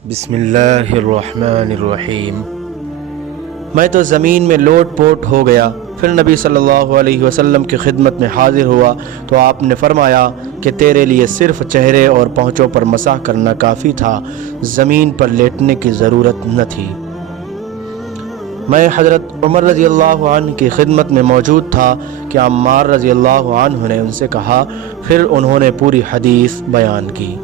بسم اللہ الرحمن الرحیم۔ میں تو زمین میں لوٹ پوٹ ہو گیا، پھر نبی صلی اللہ علیہ وسلم کی خدمت میں حاضر ہوا تو آپ نے فرمایا کہ تیرے لیے صرف چہرے اور پونچھوں پر مسح کرنا کافی تھا، زمین پر لیٹنے کی ضرورت نہ تھی۔ میں حضرت عمر رضی اللہ عنہ کی خدمت میں موجود تھا کہ عمار رضی اللہ عنہ نے ان سے کہا، پھر انہوں نے پوری حدیث بیان کی۔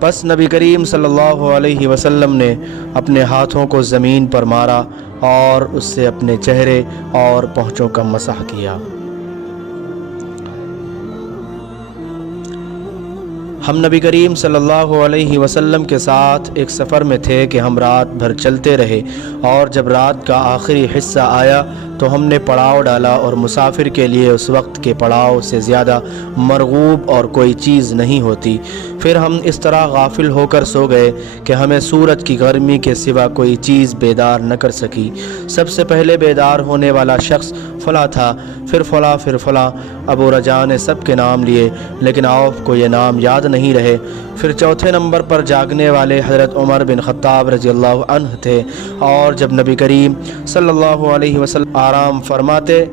پس نبی کریم صلی اللہ علیہ وسلم نے اپنے ہاتھوں کو زمین پر مارا اور اس سے اپنے چہرے اور پونچھوں کا مسح کیا۔ ہم نبی کریم صلی اللہ علیہ وسلم کے ساتھ ایک سفر میں تھے کہ ہم رات بھر چلتے رہے، اور جب رات کا آخری حصہ آیا تو ہم نے پڑاؤ ڈالا، اور مسافر کے لیے اس وقت کے پڑاؤ سے زیادہ مرغوب اور کوئی چیز نہیں ہوتی۔ پھر ہم اس طرح غافل ہو کر سو گئے کہ ہمیں سورج کی گرمی کے سوا کوئی چیز بیدار نہ کر سکی۔ سب سے پہلے بیدار ہونے والا شخص فلاں تھا، پھر فلاں، پھر فلاں۔ ابو رجاء نے سب کے نام لیے، لیکن عوف کو یہ نام یاد نہیں رہے۔ پھر چوتھے نمبر پر جاگنے والے حضرت عمر بن خطاب رضی اللہ عنہ تھے، اور جب نبی کریم صلی اللہ علیہ وسلم آرام فرماتے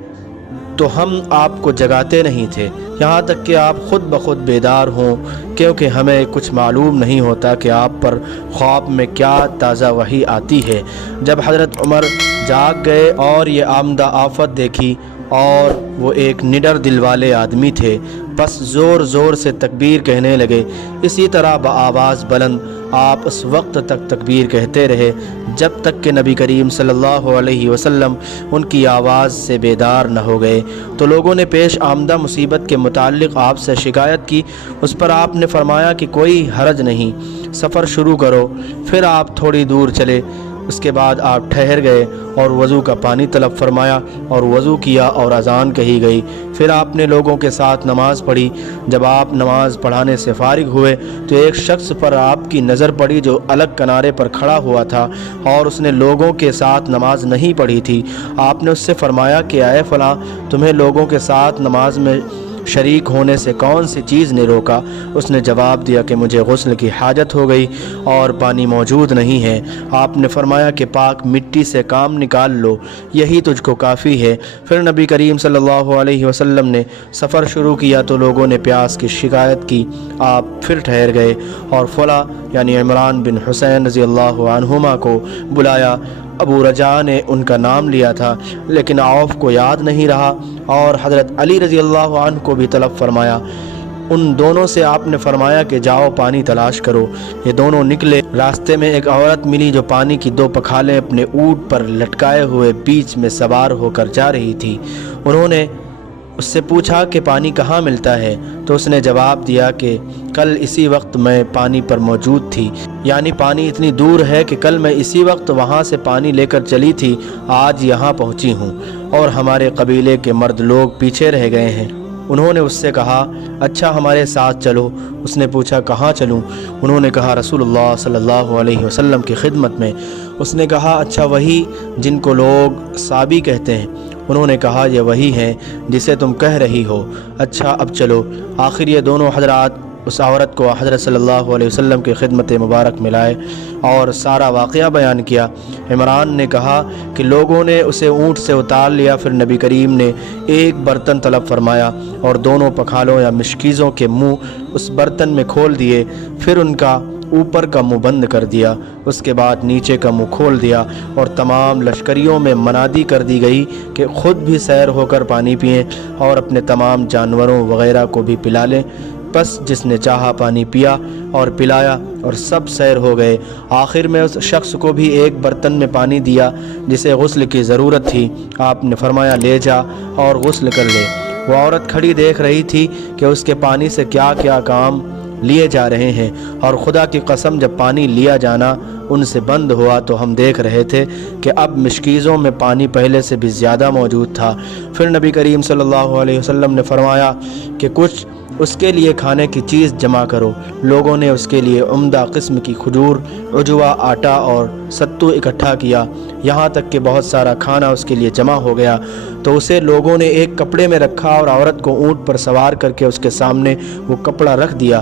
تو ہم آپ کو جگاتے نہیں تھے، یہاں تک کہ آپ خود بخود بیدار ہوں، کیونکہ ہمیں کچھ معلوم نہیں ہوتا کہ آپ پر خواب میں کیا تازہ وحی آتی ہے۔ جب حضرت عمر جاگ گئے اور یہ آمدہ آفت دیکھی، اور وہ ایک نڈر دل والے آدمی تھے، بس زور زور سے تکبیر کہنے لگے۔ اسی طرح بآواز بلند آپ اس وقت تک تکبیر کہتے رہے جب تک کہ نبی کریم صلی اللہ علیہ وسلم ان کی آواز سے بیدار نہ ہو گئے۔ تو لوگوں نے پیش آمدہ مصیبت کے متعلق آپ سے شکایت کی، اس پر آپ نے فرمایا کہ کوئی حرج نہیں، سفر شروع کرو۔ پھر آپ تھوڑی دور چلے، اس کے بعد آپ ٹھہر گئے اور وضو کا پانی طلب فرمایا اور وضو کیا اور اذان کہی گئی۔ پھر آپ نے لوگوں کے ساتھ نماز پڑھی۔ جب آپ نماز پڑھانے سے فارغ ہوئے تو ایک شخص پر آپ کی نظر پڑی جو الگ کنارے پر کھڑا ہوا تھا، اور اس نے لوگوں کے ساتھ نماز نہیں پڑھی تھی۔ آپ نے اس سے فرمایا کہ اے فلاں، تمہیں لوگوں کے ساتھ نماز میں شریک ہونے سے کون سی چیز نے روکا؟ اس نے جواب دیا کہ مجھے غسل کی حاجت ہو گئی اور پانی موجود نہیں ہے۔ آپ نے فرمایا کہ پاک مٹی سے کام نکال لو، یہی تجھ کو کافی ہے۔ پھر نبی کریم صلی اللہ علیہ وسلم نے سفر شروع کیا تو لوگوں نے پیاس کی شکایت کی۔ آپ پھر ٹھہر گئے اور فلاں یعنی عمران بن حسین رضی اللہ عنہما کو بلایا۔ ابو رجاء نے ان کا نام لیا تھا، لیکن عوف کو یاد نہیں رہا، اور حضرت علی رضی اللہ عنہ کو بھی طلب فرمایا۔ ان دونوں سے آپ نے فرمایا کہ جاؤ پانی تلاش کرو۔ یہ دونوں نکلے۔ راستے میں ایک عورت ملی جو پانی کی 2 پکھالیں اپنے اونٹ پر لٹکائے ہوئے بیچ میں سوار ہو کر جا رہی تھی۔ انہوں نے اس سے پوچھا کہ پانی کہاں ملتا ہے؟ تو اس نے جواب دیا کہ کل اسی وقت میں پانی پر موجود تھی، یعنی پانی اتنی دور ہے کہ کل میں اسی وقت وہاں سے پانی لے کر چلی تھی، آج یہاں پہنچی ہوں، اور ہمارے قبیلے کے مرد لوگ پیچھے رہ گئے ہیں۔ انہوں نے اس سے کہا اچھا ہمارے ساتھ چلو۔ اس نے پوچھا کہاں چلوں؟ انہوں نے کہا رسول اللہ صلی اللہ علیہ وسلم کی خدمت میں۔ اس نے کہا اچھا وہی جن کو لوگ صابی کہتے ہیں؟ انہوں نے کہا یہ وہی ہے جسے تم کہہ رہی ہو۔ اچھا اب چلو۔ آخر یہ دونوں حضرات اس عورت کو حضرت صلی اللہ علیہ وسلم کی خدمت مبارک میں لائے اور سارا واقعہ بیان کیا۔ عمران نے کہا کہ لوگوں نے اسے اونٹ سے اتار لیا، پھر نبی کریم نے ایک برتن طلب فرمایا اور دونوں پکھالوں یا مشکیزوں کے منہ اس برتن میں کھول دیے، پھر ان کا اوپر کا منہ بند کر دیا، اس کے بعد نیچے کا منہ کھول دیا، اور تمام لشکریوں میں منادی کر دی گئی کہ خود بھی سیر ہو کر پانی پئیں اور اپنے تمام جانوروں وغیرہ کو بھی پلا لیں۔ بس جس نے چاہا پانی پیا اور پلایا، اور سب سیر ہو گئے۔ آخر میں اس شخص کو بھی ایک برتن میں پانی دیا جسے غسل کی ضرورت تھی۔ آپ نے فرمایا لے جا اور غسل کر لے۔ وہ عورت کھڑی دیکھ رہی تھی کہ اس کے پانی سے کیا کیا کام لیے جا رہے ہیں، اور خدا کی قسم جب پانی لیا جانا ان سے بند ہوا تو ہم دیکھ رہے تھے کہ اب مشکیزوں میں پانی پہلے سے بھی زیادہ موجود تھا۔ پھر نبی کریم صلی اللہ علیہ وسلم نے فرمایا کہ کچھ اس کے لیے کھانے کی چیز جمع کرو۔ لوگوں نے اس کے لیے عمدہ قسم کی کھجور، عجوہ، آٹا اور ستو اکٹھا کیا، یہاں تک کہ بہت سارا کھانا اس کے لیے جمع ہو گیا۔ تو اسے لوگوں نے ایک کپڑے میں رکھا اور عورت کو اونٹ پر سوار کر کے اس کے سامنے وہ کپڑا رکھ دیا۔